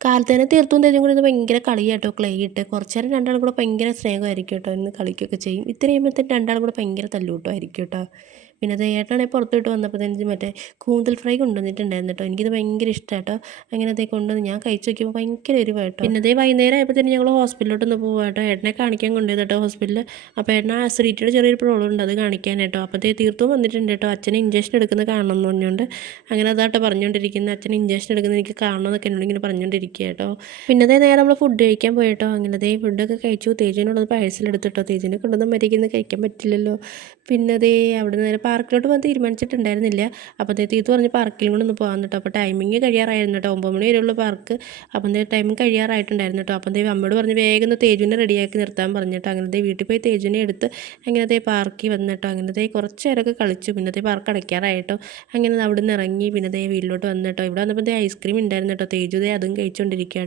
കാലത്ത് തന്നെ തീർത്തും തേജും കൂടി ഭയങ്കര കളിയാട്ടോ ക്ലേ ഇട്ട്. കുറച്ച് നേരം രണ്ടാളും കൂടെ ഭയങ്കര സ്നേഹമായിരിക്കും കേട്ടോ. ഇന്ന് കളിക്കുകയൊക്കെ ചെയ്യും. ഇത്തിരി കഴിയുമ്പോഴത്തേക്കും രണ്ടാളും കൂടെ ഭയങ്കര തല്ലൂട്ടമായിരിക്കും കേട്ടോ. പിന്നെ അത് ഏട്ടനാണെങ്കിൽ പുറത്തോട്ട് വന്നപ്പോഴത്തേനും മറ്റേ കൂന്തൽ ഫ്രൈ കൊണ്ടുവന്നിട്ടുണ്ടായിരുന്നു കേട്ടോ. എനിക്കിത് ഭയങ്കര ഇഷ്ടമാണ് കേട്ടോ. അങ്ങനെ അതേ കൊണ്ടുവന്ന് ഞാൻ കഴിച്ച് നോക്കിയപ്പോൾ ഭയങ്കര എരിവാണ് കേട്ടോ. പിന്നെ അതേ വൈകുന്നേരം ആയപ്പോഴത്തേനും ഞങ്ങൾ ഹോസ്പിറ്റലിലോട്ടൊന്ന് പോകാം കേട്ടോ. ഏട്ടനെ കാണിക്കാൻ കൊണ്ടുപോയത് കേട്ടോ ഹോസ്പിറ്റലിൽ. അപ്പോൾ ഏട്ടന് ആസിഡിറ്റിയുടെ ചെറിയൊരു പ്രോബ്ലം ഉണ്ട്, അത് കാണിക്കാൻ കേട്ടോ. അപ്പോഴത്തേ തീർത്തും വന്നിട്ടുണ്ട് കേട്ടോ. അച്ഛനെ ഇഞ്ചക്ഷൻ എടുക്കുന്നത് കാണണം എന്ന് പറഞ്ഞുകൊണ്ട് അങ്ങനെ അതാട്ടോ പറഞ്ഞുകൊണ്ടിരിക്കുന്നത്. അച്ഛൻ ഇഞ്ചക്ഷൻ എടുക്കുന്നത് എനിക്ക് കാണണമെന്നൊക്കെ എന്നോട് ഇങ്ങനെ പറഞ്ഞുകൊണ്ടിരിക്കുക കേട്ടോ. പിന്നെ അതേ നേരം നമ്മൾ ഫുഡ് കഴിക്കാൻ പോയിട്ടോ. അങ്ങനെ അതേ ഫുഡൊക്കെ കഴിച്ചു. തേജുവിനോടൊന്ന് പാഴ്സലെടുത്തിട്ടോ. തേജുവിനെ കൊണ്ടൊന്നും മരിക്കുന്ന കഴിക്കാൻ പറ്റില്ലല്ലോ. പിന്നെ അതേ അവിടെ നിന്ന് നേരെ പാർക്കിലോട്ട് പോകാൻ തീരുമാനിച്ചിട്ടുണ്ടായിരുന്നില്ല. അപ്പോൾ അതേ തീർത്ത് പറഞ്ഞ് പാർക്കിലും കൂടെ ഒന്ന് പോകാൻ കേട്ടോ. അപ്പോൾ ടൈമിങ് കഴിയാറായിരുന്നു കേട്ടോ. 9 മണി വരെയുള്ള പാർക്ക്. അപ്പം അതേ ടൈമിങ് കഴിയാറായിട്ടുണ്ടായിരുന്നു കേട്ടോ. അപ്പം അതേ അമ്മയോട് പറഞ്ഞ് വേഗം തേജുവിനെ റെഡിയാക്കി നിർത്താൻ പറഞ്ഞിട്ടോ. അങ്ങനത്തെ വീട്ടിൽ പോയി തേജുവിനെ എടുത്ത് അങ്ങനത്തെ പാർക്കിൽ വന്നിട്ടോ. അങ്ങനത്തെ കുറച്ച് നേരമൊക്കെ കളിച്ചു. പിന്നത്തെ പാർക്ക് അടയ്ക്കാറായിട്ടോ. അങ്ങനെ അവിടെ നിന്ന് ഇറങ്ങി പിന്നെ ദേ വീട്ടിലോട്ട് വന്നിട്ടോ. ഇവിടെ വന്നപ്പോൾ ഐസ്ക്രീം ഉണ്ടായിരുന്നു കേട്ടോ. തേജു ദേ അതും കഴിച്ചുകൊണ്ടിരിക്കുക.